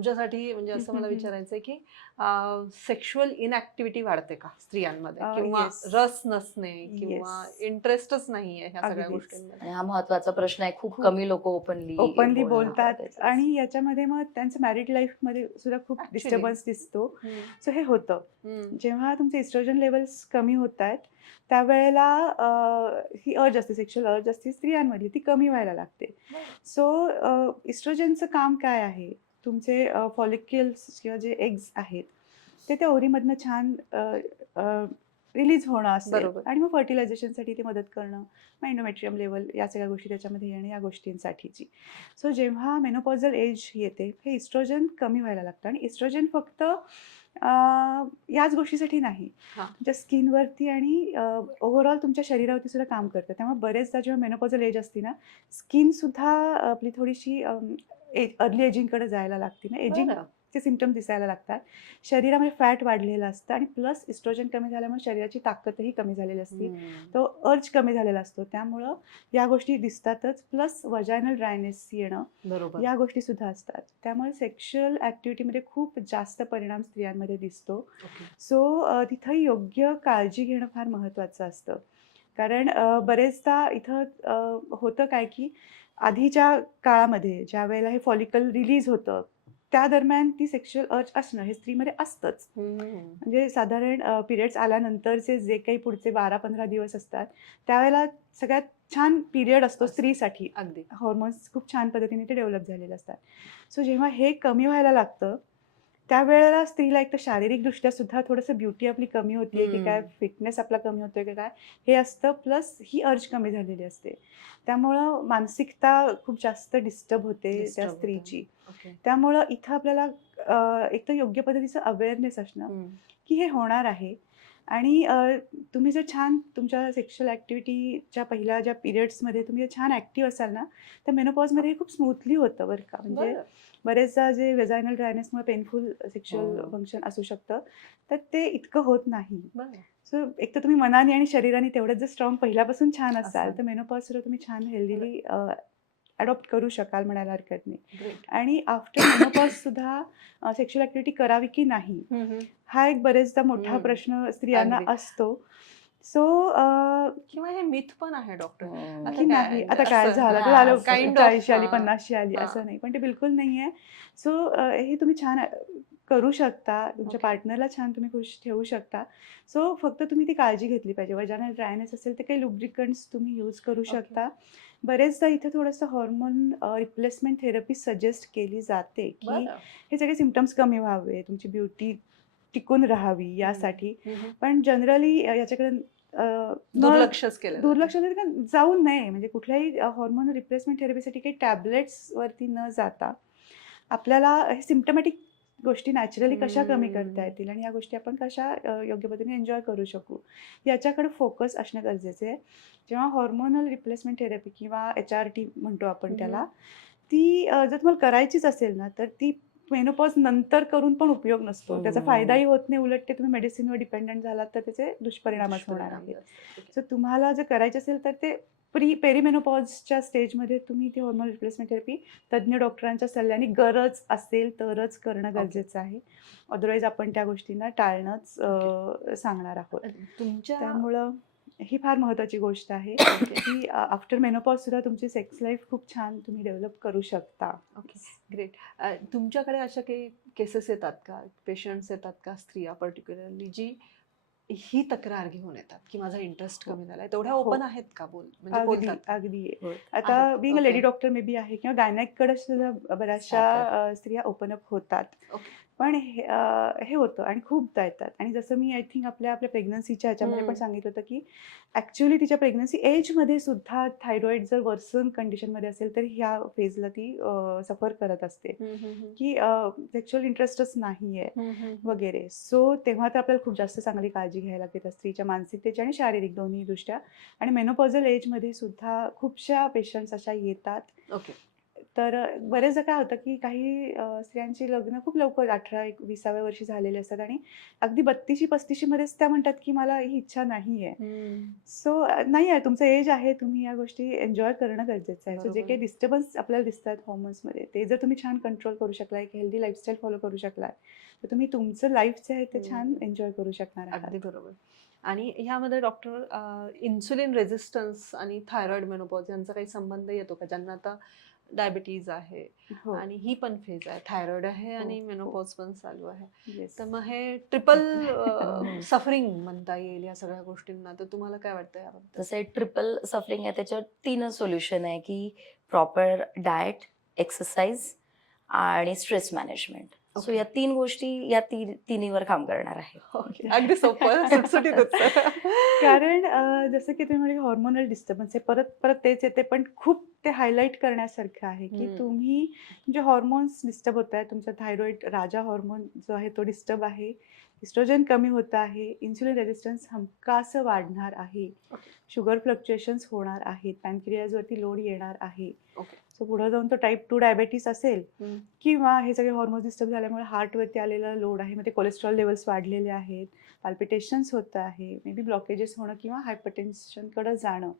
तुमच्यासाठी म्हणजे असं मला विचारायचं आहे की सेक्शुअल इनऍक्टिव्हिटी वाढते का स्त्रियांमध्ये, किंवा येस, रस नसणे येस, किंवा इंटरेस्टच नाहीये ह्या सगळ्या अगदीच. गोष्टींमध्ये? आणि हा महत्वाचा प्रश्न आहे. खूप खूप कमी लोक ओपनली ओपनली बोलतात बोलतात त्याच्यात. आणि याच्यामध्ये मग त्यांचं मॅरिड लाईफमध्ये सुद्धा खूप ऍक्च्युली. डिस्टर्बन्स दिसतो. सो हे होतं. हम्म. जेव्हा तुमचे इस्ट्रोजन लेवल्स कमी होत आहेत, त्यावेळेला ही अर्ज असते, सेक्शुअल अर्ज असते स्त्रियांमधली, ती कमी व्हायला लागते. सो इस्ट्रोजनचं काम काय आहे? तुमचे फॉलिक्युल्स किंवा जे एग्ज आहेत, ते त्या ओव्हरीमधनं छान रिलीज होणं असेल बरोबर. आणि मग फर्टिलायझेशनसाठी ते मदत करणं, मग एंडोमेट्रियम लेवल या सगळ्या गोष्टी त्याच्यामध्ये येणं, या गोष्टींसाठीची. सो जेव्हा मेनोपॉझल एज येते, हे इस्ट्रोजन कमी व्हायला लागतं आणि इस्ट्रोजन फक्त याच गोष्टीसाठी नाही, हा. तुमच्या स्किनवरती आणि ओव्हरऑल तुमच्या शरीरावरती सुद्धा काम करतं. त्यामुळे बरेचदा जेव्हा मेनोपॉझल एज असते ना, स्किनसुद्धा आपली थोडीशी अर्ली एजिंगकडे जायला लागते ना, बरं. चे सिम्पटम दिसायला लागतात. शरीरामध्ये फॅट वाढलेलं असतं आणि प्लस इस्ट्रोजन कमी झाल्यामुळे शरीराची ताकदही कमी झालेली असते. तो अर्ज कमी झालेला असतो. त्यामुळं या गोष्टी दिसतातच. प्लस वजायनल ड्रायनेस येणं, बरोबर. या गोष्टी सुद्धा असतात. त्यामुळे सेक्शुअल ॲक्टिव्हिटीमध्ये खूप जास्त परिणाम स्त्रियांमध्ये दिसतो. ओके. सो तिथं योग्य काळजी घेणं फार महत्त्वाचं असतं. कारण बरेचदा इथं होतं काय, की आधीच्या काळामध्ये ज्यावेळेला हे फॉलिकल रिलीज होतं, त्या दरम्यान ती सेक्शुअल अर्ज असणं हे स्त्रीमध्ये असतंच. म्हणजे साधारण पिरियड्स आल्यानंतरचे जे काही पुढचे 12-15 दिवस असतात, त्यावेळेला सगळ्यात छान पिरियड असतो असतं. स्त्रीसाठी. अगदी. हॉर्मोन्स खूप छान पद्धतीने ते डेव्हलप झालेले असतात. सो जेव्हा हे कमी व्हायला लागतं, त्यावेळेला स्त्रीला एक तर शारीरिकदृष्ट्या सुद्धा थोडंसं ब्युटी आपली कमी होतीये की काय, फिटनेस आपला कमी होतोय की काय, हे असतं. प्लस ही अर्ज कमी झालेली असते. त्यामुळं मानसिकता खूप जास्त डिस्टर्ब होते त्या Disturb होते. स्त्रीची. ओके. त्यामुळं इथं आपल्याला एक तर योग्य पद्धतीचं अवेअरनेस असणं, की हे होणार आहे आणि तुम्ही जर छान तुमच्या सेक्शुअल ॲक्टिव्हिटीच्या पहिल्या ज्या पिरियड्समध्ये तुम्ही जर छान ॲक्टिव्ह असाल ना, तर मेनोपॉजमध्ये हे खूप स्मूथली होतं बरं का. म्हणजे बरं. बरेचदा जे वेजायनल ड्रायनेसमुळे पेनफुल सेक्शुअल फंक्शन असू शकतं, तर ते इतकं होत नाही. बरं. सो एक तर तुम्ही मनाने आणि शरीराने तेवढंच जर स्ट्रॉंग पहिल्यापासून छान असाल, असाल. तर मेनोपॉज सुद्धा तुम्ही छान हेल्दीली अडॉप्ट करू शकाल म्हणायला हरकत नाही. ग्रेट. आणि आफ्टर मेनोपॉज सुद्धा सेक्शुअल ॲक्टिव्हिटी करावी की नाही, हा एक बरेचदा मोठा प्रश्न स्त्रियांना अगदी. असतो. सो किंवा हे मिथ पण आहे डॉक्टर. आता की काय नाही, म्हणजे आता काय असं झालं, तर हां, झालं असं. काइंड ऑफ 40शी आली, 50शी आली, असं नाही. पण ते बिलकुल नाही आहे. सो हे तुम्ही छान करू शकता. तुमच्या ओके. पार्टनरला छान तुम्ही खुश ठेवू शकता. सो फक्त तुम्ही ती काळजी घेतली पाहिजे. वजायनल ड्रायनेस असेल तर काही लुब्रिकंट्स तुम्ही यूज करू ओके. शकता. बरेचदा इथे थोडंसं हॉर्मोन रिप्लेसमेंट थेरपी सजेस्ट केली जाते, की बरं. हे सगळे सिम्पटम्स कमी व्हावे, तुमची ब्युटी टिकून राहावी यासाठी. हम्म. पण जनरली याच्याकडे दुर्लक्षच केलं जातं. दुर्लक्ष का जाऊ नये. म्हणजे कुठल्याही हॉर्मोन रिप्लेसमेंट थेरपीसाठी काही टॅबलेट्सवरती न जाता आपल्याला हे सिम्प्टमॅटिक गोष्टी नॅचरली कशा कमी करता येतील आणि या गोष्टी आपण कशा योग्य पद्धतीने एन्जॉय करू शकू, याच्याकडे फोकस असणं गरजेचं आहे. जेव्हा हॉर्मोनल रिप्लेसमेंट थेरपी किंवा HRT म्हणतो आपण त्याला, ती जर तुम्हाला करायचीच असेल ना, तर ती मेनोपॉज नंतर करून पण उपयोग नसतो. त्याचा फायदाही होत नाही. उलट ते तुम्ही मेडिसिनवर डिपेंडंट झालात तर त्याचे दुष्परिणामच होणार आहेत. सो तुम्हाला जर करायचे असेल तर ते पेरिमेनोपॉजच्या स्टेजमध्ये तुम्ही ती हॉर्मोन रिप्लेसमेंट थेरपी तज्ज्ञ डॉक्टरांच्या सल्ल्याने गरज असेल तरच करणं गरजेचं आहे. अदरवाईज आपण त्या गोष्टींना टाळणंच सांगणार आहोत. तुमच्या त्यामुळं ही फार महत्त्वाची गोष्ट आहे, की आफ्टर मेनोपॉज सुद्धा तुमची सेक्स लाईफ खूप छान तुम्ही डेव्हलप करू शकता. ओके. ग्रेट. तुमच्याकडे अशा काही केसेस येतात का, पेशंट्स येतात का, स्त्रिया पर्टिक्युलरली, जी ही तक्रार घेऊन येतात की माझा इंटरेस्ट हो. कमी झालाय? तेवढ्या हो. ओपन आहेत का, म्हणजे अगदी, बोलतात का? अगदी. आता आहेत. Being a okay. Lady doctor may be आहे किंवा गायनॅककडे सुद्धा बऱ्याचशा स्त्रिया ओपन अप होतात. ओके. पण हे होतं आणि खूपदा येतात आणि जसं मी आय थिंक आपल्या प्रेग्नन्सीच्या ह्याच्यामध्ये पण सांगितलं होतं, की ॲक्च्युअली तिच्या प्रेग्नन्सी एजमध्ये सुद्धा थायरॉईड जर वर्सन कंडिशनमध्ये असेल तर ह्या फेजला ती सफर करत असते, की सेक्शुअल इंटरेस्टच नाही आहे वगैरे. सो तेव्हा तर आपल्याला खूप जास्त चांगली काळजी घ्यायला लागते त्या स्त्रीच्या मानसिकतेची आणि शारीरिक दोन्ही दृष्ट्या. आणि मेनोपॉझल एजमध्ये सुद्धा खूपशा पेशंट्स अशा येतात. ओके. तर बरेचदा काय होतं की काही स्त्रियांची लग्न खूप लवकर 18-20व्या वर्षी झालेली असतात आणि अगदी 32-35 मध्येच त्या म्हणतात की मला ही इच्छा नाही आहे. सो नाही आहे, तुमचं एज आहे, तुम्ही या गोष्टी एन्जॉय करणं गरजेचं आहे. सो जे बरोबर. काही डिस्टर्बन्स आपल्याला दिसतात हॉर्मोन्समध्ये, ते जर तुम्ही छान कंट्रोल करू शकला, एक हेल्दी लाईफस्टाईल फॉलो करू शकलात, तर तुम्ही तुमचं लाईफ जे आहे ते छान एन्जॉय करू शकणार आहात. अगदी बरोबर. आणि ह्यामध्ये डॉक्टर इन्सुलिन रेझिस्टन्स आणि थायरॉइड मेनोपॉज यांचा काही संबंध येतो का? ज्यांना आता डायबिटीज आहे हो. आणि ही पण फेज आहे, थायरॉइड आहे हो, आणि हो. मेनोपॉज पण चालू आहे. येस. तर मग हे ट्रिपल हम्म. सफरिंग म्हणता येईल या सगळ्या गोष्टींना. तर तुम्हाला काय वाटतं याबद्दल? जसं ट्रिपल सफरिंग आहे त्याच्यावर 3च सोल्युशन आहे की प्रॉपर डाएट, एक्सरसाइज आणि स्ट्रेस मॅनेजमेंट. So Okay. या 3 गोष्टी या तिन्हीवर काम करणार आहे. ओके. अगदी सोपं सुटसुटीत उत्तर. कारण जसं की तुम्ही म्हणाले हॉर्मोनल डिस्टर्बन्स आहे, परत परत तेच येते, पण खूप ते हायलाईट करण्यासारखं आहे की तुम्ही जे हॉर्मोन्स डिस्टर्ब होत आहेत, तुमचा थायरॉइड राजा हॉर्मोन जो आहे तो डिस्टर्ब आहे, इस्ट्रोजन कमी होत आहे, इन्सुलिन रेझिस्टन्स हमखास वाढणार आहे, Okay. शुगर फ्लक्च्युएशन्स होणार आहेत, पॅनक्रियाजवरती लोड येणार आहे. ओके. सो पुढे जाऊन तो टाईप 2 डायबेटीस असेल हम्म. किंवा हे सगळे हॉर्मोन्स डिस्टर्ब झाल्यामुळे हार्टवरती आलेला लोड आहे, मग ते कोलेस्ट्रॉल लेवल्स वाढलेले आहेत, पाल्पिटेशन्स होत आहे, मे बी ब्लॉकेजेस होणं किंवा हायपरटेन्शनकडे जाणं,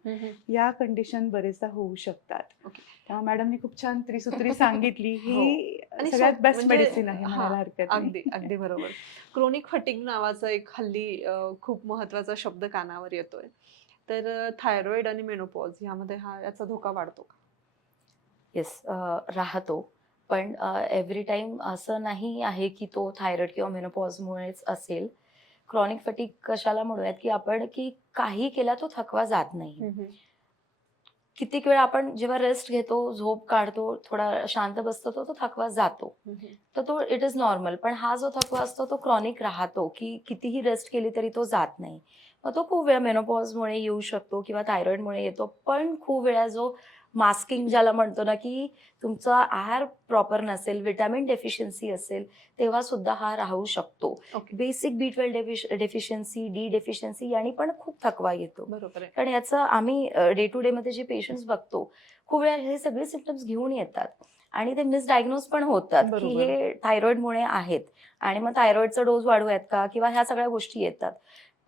या कंडिशन बरेचदा होऊ शकतात. ओके. तेव्हा मॅडमनी खूप छान त्रिसूत्री सांगितली, हो. ही आणि सगळ्यात बेस्ट म्हणजे मेडिसिन आहे, हा, म्हणायला हरकत अगदी नाही. अगदी बरोबर. क्रोनिक फटिग नावाचा एक हल्ली खूप महत्वाचा शब्द कानावर येतोय. तर थायरॉइड आणि मेनोपॉज यामध्ये याचा धोका वाढतो का? येस, राहतो. पण एव्हरी टाइम असं नाही आहे की तो थायरॉइड किंवा मेनोपॉजमुळेच असेल. क्रॉनिक फटीग कशाला म्हणूयात की आपण की काही केला तो थकवा जात नाही. कितीक वेळा आपण जेव्हा रेस्ट घेतो, झोप काढतो, थोडा शांत बसतो, तो थकवा जातो. तर तो इट इज नॉर्मल. पण हा जो थकवा असतो तो क्रॉनिक राहतो की कितीही रेस्ट केली तरी तो जात नाही. मग तो खूप वेळा मेनोपॉजमुळे येऊ शकतो किंवा थायरॉइडमुळे येतो. पण खूप वेळा जो मास्किंग ज्याला म्हणतो ना की तुमचा आहार प्रॉपर नसेल, व्हिटॅमिन डेफिशियन्सी असेल, तेव्हा सुद्धा हा राहू शकतो. Okay. Basic B12 deficiency, D deficiency याने पण खूप थकवा येतो. बरोबर आहे. कारण याचं आम्ही डे टू डे मध्ये जे पेशंट्स बघतो, खूप वेळा हे सगळे सिम्पटम्स घेऊन येतात आणि ते मिसडायग्नोज पण होतात की बरोबर. हे थायरॉइडमुळे आहेत आणि मग थायरॉइडचा डोस वाढवूयात का किंवा ह्या सगळ्या गोष्टी येतात.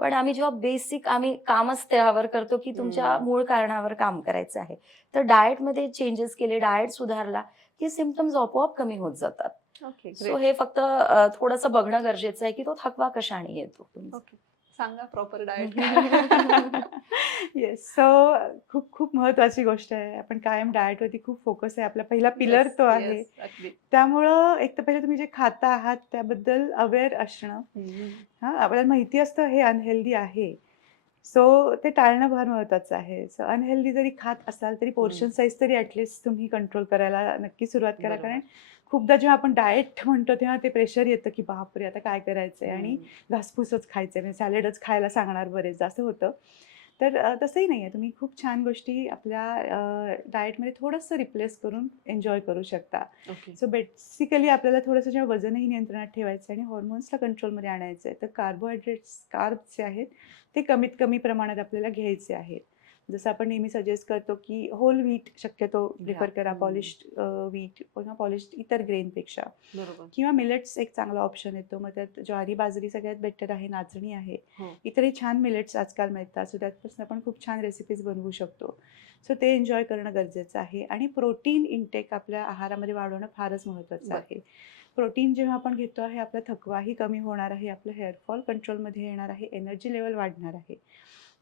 पण आम्ही जेव्हा बेसिक आम्ही कामच त्यावर करतो की तुमच्या मूळ कारणावर काम करायचं आहे. तर डाएटमध्ये चेंजेस केले, डाएट सुधारला की सिम्पटम्स आपोआप कमी होत जातात. ओके. सो हे फक्त थोडंसं बघणं गरजेचं आहे की तो थकवा कशाने येतो तुमचा. ओके. सांगा प्रॉपर डाएट. येस. सो खूप खूप महत्त्वाची गोष्ट आहे. आपण कायम डाएटवरती खूप फोकस आहे. आपला पहिला पिलर तो आहे. अगदी. त्यामुळं एक तर पहिले तुम्ही जे खाता आहात त्याबद्दल अवेअर असणं. हां, आपल्याला माहिती असतं हे अनहेल्दी आहे. सो ते टाळणं फार महत्त्वाचं आहे. सो अनहेल्दी जरी खात असाल तरी पोर्शन साईज तरी ॲटलीस्ट तुम्ही कंट्रोल करायला नक्की सुरुवात करा. बरोबर. कारण खूपदा जेव्हा आपण डाएट म्हणतो तेव्हा ते प्रेशर येतं की बापरे! आता काय करायचंय आणि घासपूसच खायचंय, म्हणजे सॅलडच खायला सांगणार बरेचदा, असं होतं. तर तसंही नाही आहे. तुम्ही खूप छान गोष्टी आपल्या डाएटमध्ये थोडंसं रिप्लेस करून एन्जॉय करू शकता. ओके. सो बेसिकली आपल्याला थोडंसं जेव्हा वजनही नियंत्रणात ठेवायचं आहे आणि हॉर्मोन्सला कंट्रोलमध्ये आणायचं आहे, तर कार्बोहायड्रेट्स, कार्ब्स जे आहेत ते कमीत कमी प्रमाणात आपल्याला घ्यायचे आहेत. जसं आपण नेहमी सजेस्ट करतो की होल व्हीट शक्यतो प्रिफर करा, पॉलिश्ड व्हीट किंवा पॉलिश्ड इतर ग्रेनपेक्षा, बरोबर. किंवा मिलेट्स एक चांगला ऑप्शन येतो. मग त्यात ज्वारी, बाजरी सगळ्यात बेटर आहे, नाचणी आहे. हो. इतरही छान मिलेट्स आजकाल मिळतात. सो त्यापासून आपण खूप छान रेसिपीज बनवू शकतो. सो ते एन्जॉय करणं गरजेचं आहे आणि प्रोटीन इंटेक आपल्या आहारामध्ये वाढवणं फारच महत्त्वाचं बरं. आहे. प्रोटीन जेव्हा आपण घेतो आहे, आपला थकवाही कमी होणार आहे, आपलं हेअरफॉल कंट्रोलमध्ये येणार आहे, एनर्जी लेवल वाढणार आहे.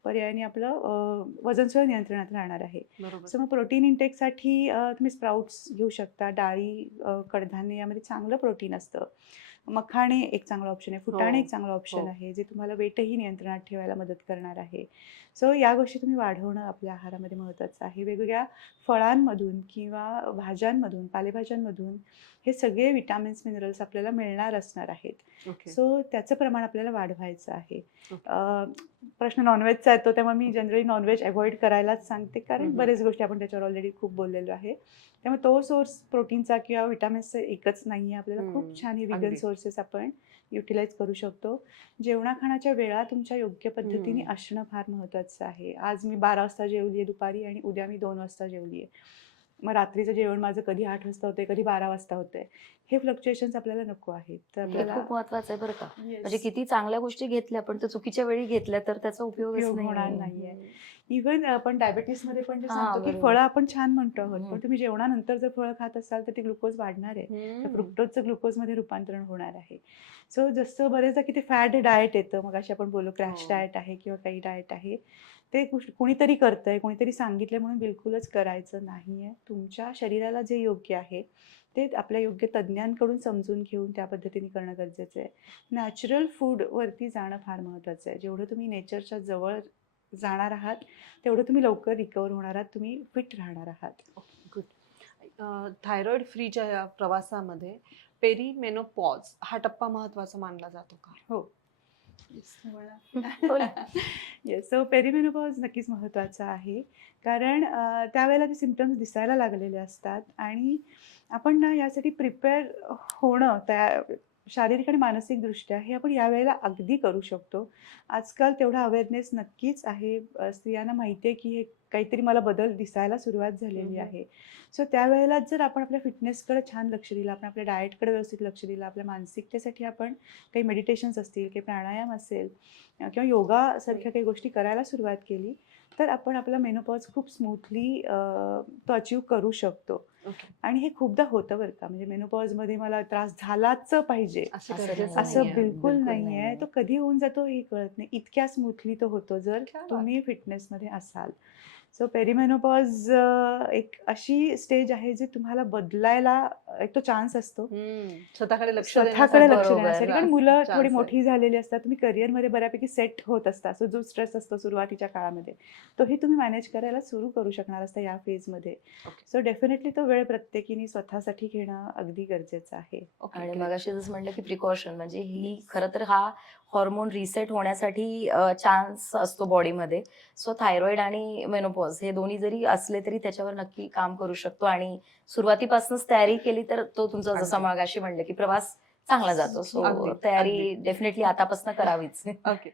पर्यायाने आपलं वजनसुद्धा नियंत्रणात राहणार आहे. बरोबर. सो मग प्रोटीन इंटेकसाठी तुम्ही स्प्राउट्स घेऊ शकता. डाळी, कडधान्य यामध्ये चांगलं प्रोटीन असतं. मखाणे एक चांगला ऑप्शन आहे, फुटाणे हो. एक चांगला ऑप्शन हो. आहे, जे तुम्हाला वेटही नियंत्रणात ठेवायला मदत करणार आहे. सो या गोष्टी तुम्ही वाढवणं आपल्या आहारामध्ये महत्त्वाचं आहे. वेगवेगळ्या फळांमधून किंवा भाज्यांमधून, पालेभाज्यांमधून हे सगळे विटॅमिन्स, मिनरल्स आपल्याला मिळणार असणार आहेत. ओके. सो त्याचं प्रमाण आपल्याला वाढवायचं आहे. ओके. प्रश्न नॉनव्हेजचा येतो, तेव्हा मी जनरली नॉनव्हेज अवॉइड करायलाच सांगते, कारण बरेच गोष्टी आपण त्याच्यावर ऑलरेडी खूप बोललेलो आहे. त्यामुळे तो सोर्स प्रोटीनचा किंवा विटॅमिन्सचा एकच नाही आहे. आपल्याला खूप छान हे विगन अगदी. सोर्सेस आपण युटिलाइज करू शकतो. जेवणाखाण्याच्या वेळा तुमच्या योग्य पद्धतीने असणं फार महत्त्वाचं आहे. आज मी 12 वाजता जेवली आहे दुपारी आणि उद्या मी 2 वाजता जेवली आहे. मग रात्रीचं जेवण माझं कधी 8 वाजता होते, कधी 12 वाजता होते. हे फ्लक्च्युएशन्स आपल्याला नको आहेत. तर हे आपल्याला खूप महत्वाचं आहे बरं का. म्हणजे Yes. किती चांगल्या गोष्टी घेतल्या पण ते चुकीच्या वेळी घेतल्या तर त्याचा उपयोगच उपयोग होणार नाही. नाहीये. इव्हन आपण डायबिटीसमध्ये पण जे हां, सांगतो की बरोबर. फळं आपण छान म्हणतो आहोत, हम्म. पण तुम्ही जेवणानंतर जर फळं खात असाल तर ते ग्लुकोज वाढणार आहे. तर फ्रुक्टोजचं ग्लुकोजमध्ये रूपांतरण होणार आहे. सो जसं बरेचदा की ते फॅट डाएट येतं, मग अशी आपण बोललो क्रॅश हो. डाएट आहे किंवा काही डाएट आहे. ते कोणीतरी करतंय, कोणीतरी सांगितलंय म्हणून बिलकुलच करायचं नाहीये. तुमच्या शरीराला जे योग्य आहे ते आपल्या योग्य तज्ञांकडून समजून घेऊन त्या पद्धतीने करणं गरजेचं आहे. नॅचरल फूडवरती जाणं फार महत्त्वाचं आहे. जेवढं तुम्ही नेचरच्या जवळ जाणार आहात, तेवढं तुम्ही लवकर रिकव्हर होणार आहात, तुम्ही फिट राहणार आहात. गुड. थायरॉइड फ्रीच्या या प्रवासामध्ये पेरीमेनोपॉज हा टप्पा महत्वाचा मानला जातो का? हो. बोला. येस, सो पेरिमेनोपॉज नक्कीच महत्त्वाचं आहे. कारण त्यावेळेला ते सिम्पटम्स दिसायला लागलेले असतात आणि आपण ना यासाठी प्रिपेअर होणं शारीरिक आणि मानसिकदृष्ट्या हे आपण यावेळेला अगदी करू शकतो. आजकाल तेवढा अवेअरनेस नक्कीच आहे. स्त्रियांना माहिती आहे की हे काहीतरी मला बदल दिसायला सुरुवात झालेली आहे. सो त्यावेळेला जर आपण आपल्या फिटनेसकडे छान लक्ष दिलं, आपण आपल्या डाएटकडे व्यवस्थित लक्ष दिलं, आपल्या मानसिकतेसाठी आपण काही मेडिटेशन्स असतील, काही प्राणायाम असेल किंवा योगासारख्या काही गोष्टी करायला सुरुवात केली, तर आपण आपला मेनोपॉज खूप स्मूथली तो अचीव्ह करू शकतो. ओके. आणि हे खूपदा होतं बरं का, म्हणजे मेनोपॉजमध्ये मला त्रास झालाच पाहिजे असं असं गरजेचं नाही. असं नाहीये. बिलकुल बिलकुल नाहीये. नाहीये. तो कधी होऊन जातो हे कळत नाही. इतक्या स्मूथली तो होतो जर क्या बात. तुम्ही फिटनेसमध्ये असाल. सो पेरिमेनोपॉज एक अशी स्टेज आहे जी तुम्हाला बदलायला एक तो चान्स असतो. स्वतःकडे लक्ष स्वतःकडे देण्यासाठी लक्ष बरोबर. देण्यासाठी. कारण मुलं chance थोडी आहे. मोठी झालेली असतात. तुम्ही करिअरमध्ये बऱ्यापैकी सेट होत असता. सो जो स्ट्रेस असतो सुरुवातीच्या काळामध्ये, तोही तुम्ही मॅनेज करायला सुरू करू शकणार असता या फेजमध्ये. Okay. सो डेफिनेटली तो वेळ प्रत्येकीने स्वतःसाठी घेणं अगदी गरजेचं आहे. ओके, आणि great. मगाशी जसं म्हटलं की प्रिकॉशन म्हणजे ही खरं तर हा हॉर्मोन रिसेट होण्यासाठी चान्स असतो बॉडीमध्ये. सो थायरॉइड आणि मेनोपॉज हे दोन्ही जरी असले तरी त्याच्यावर नक्की काम करू शकतो आणि सुरुवातीपासूनच तयारी केली तर तो तुमचा जसा अगदी. मगाशी म्हणलं की प्रवास चांगला जातो. सो अगदी, तयारी अगदी. डेफिनेटली आतापासून करावीच. ओके.